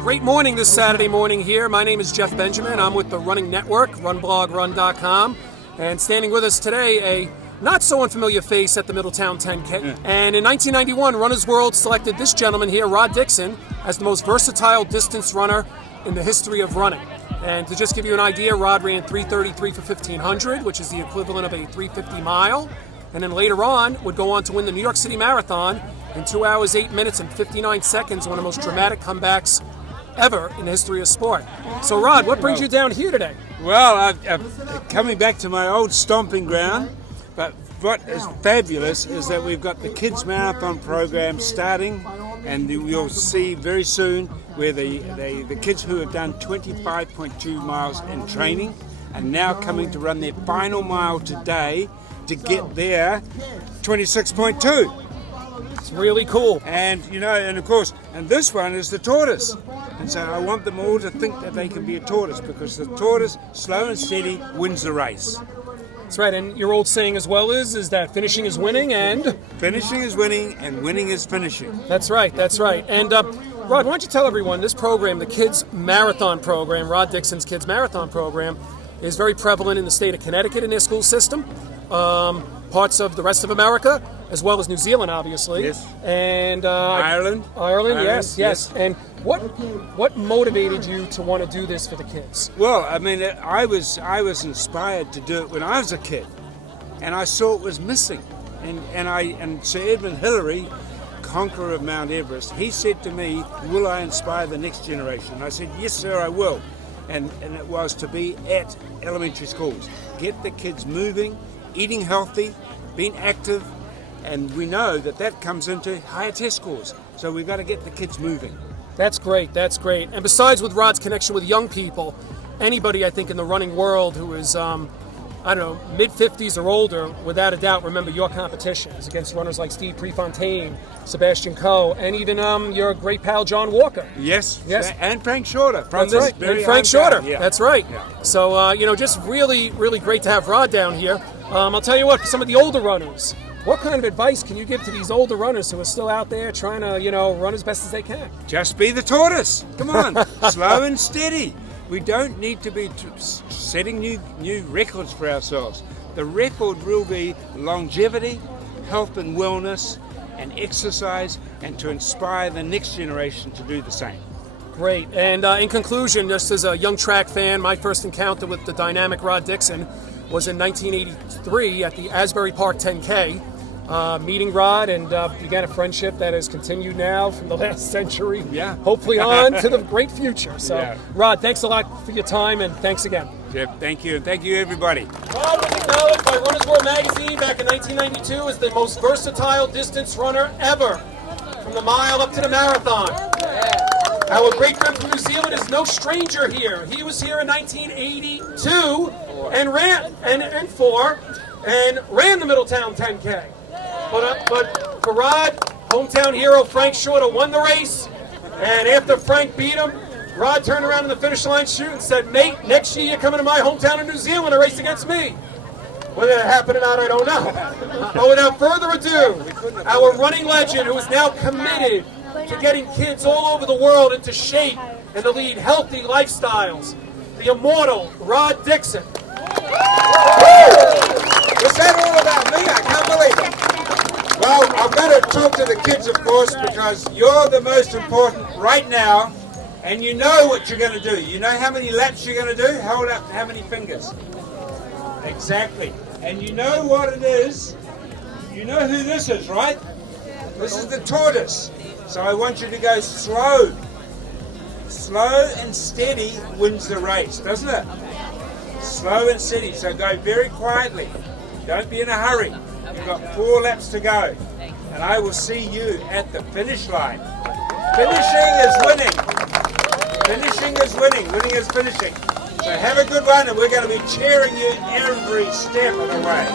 Great morning this Saturday morning here. My name is Jeff Benjamin. I'm with the Running Network, RunBlogRun.com. And standing with us today, a not so unfamiliar face at the Middletown 10K. And in 1991, Runner's World selected this gentleman here, Rod Dixon, as the most versatile distance runner in the history of running. And to just give you an idea, Rod ran 3:33 for 1500, which is the equivalent of a 350 mile. And then later on, would go on to win the New York City Marathon in 2 hours, 8 minutes, and 59 seconds, one of the most dramatic comebacks ever in the history of sport. So Rod, what brings you down here today? Well, I'm coming back to my old stomping ground, but what is fabulous is that we've got the kids marathon program starting, and you'll see very soon where the kids who have done 25.2 miles in training are now coming to run their final mile today to get their 26.2. It's really cool. And of course, this one is the tortoise. And so I want them all to think that they can be a tortoise, because the tortoise, slow and steady, wins the race. That's right, and your old saying as well is that finishing is winning and... Finishing is winning and winning is finishing. That's right, that's right. And Rod, why don't you tell everyone, this program, the Kids Marathon Program, Rod Dixon's Kids Marathon Program, is very prevalent in the state of Connecticut in their school system, parts of the rest of America, as well as New Zealand, obviously. Yes. And Ireland, yes. And what motivated you to want to do this for the kids? Well, I mean, I was inspired to do it when I was a kid, and I saw it was missing. And Sir Edmund Hillary, conqueror of Mount Everest, he said to me, "Will I inspire the next generation?" And I said, "Yes, sir, I will." And it was to be at elementary schools, get the kids moving, eating healthy, being active. And we know that comes into higher test scores. So we've got to get the kids moving. That's great, that's great. And besides with Rod's connection with young people, anybody I think in the running world who is, mid-50s or older, without a doubt, remember your competition is against runners like Steve Prefontaine, Sebastian Coe, and even your great pal John Walker. Yes. And Frank Shorter. That's right, and Frank Shorter. Yeah. That's right. Yeah. So, just really, really great to have Rod down here. I'll tell you what, for some of the older runners, what kind of advice can you give to these older runners who are still out there trying to, run as best as they can? Just be the tortoise. Come on, slow and steady. We don't need to be setting new records for ourselves. The record will be longevity, health and wellness, and exercise, and to inspire the next generation to do the same. Great. And in conclusion, just as a young track fan, my first encounter with the dynamic Rod Dixon was in 1983 at the Asbury Park 10K, meeting Rod, and began a friendship that has continued now from the last century, hopefully on to the great future. So, Rod, thanks a lot for your time, and thanks again. Jeff, thank you, and thank you, everybody. Rod was acknowledged by Runner's World magazine back in 1992 as the most versatile distance runner ever, from the mile up to the marathon. Our great friend from New Zealand is no stranger here. He was here in 1982 and ran the Middletown 10K. But for Rod, hometown hero Frank Shorter won the race, and after Frank beat him, Rod turned around in the finish line chute and said, "Mate, next year you're coming to my hometown in New Zealand to race against me." Whether that happened or not, I don't know. But without further ado, our running legend, who is now committed to getting kids all over the world into shape and to lead healthy lifestyles, the immortal Rod Dixon. Is that all about me? I can't believe it. Well, I've got to talk to the kids, of course, because you're the most important right now, and you know what you're going to do. You know how many laps you're going to do? Hold up how many fingers. Exactly. And you know what it is. You know who this is, right? This is the tortoise. So I want you to go slow. Slow and steady wins the race, doesn't it? Slow and steady. So go very quietly. Don't be in a hurry. You've got 4 laps to go. And I will see you at the finish line. Finishing is winning. Finishing is winning. Winning is finishing. So have a good one, and we're going to be cheering you every step of the way.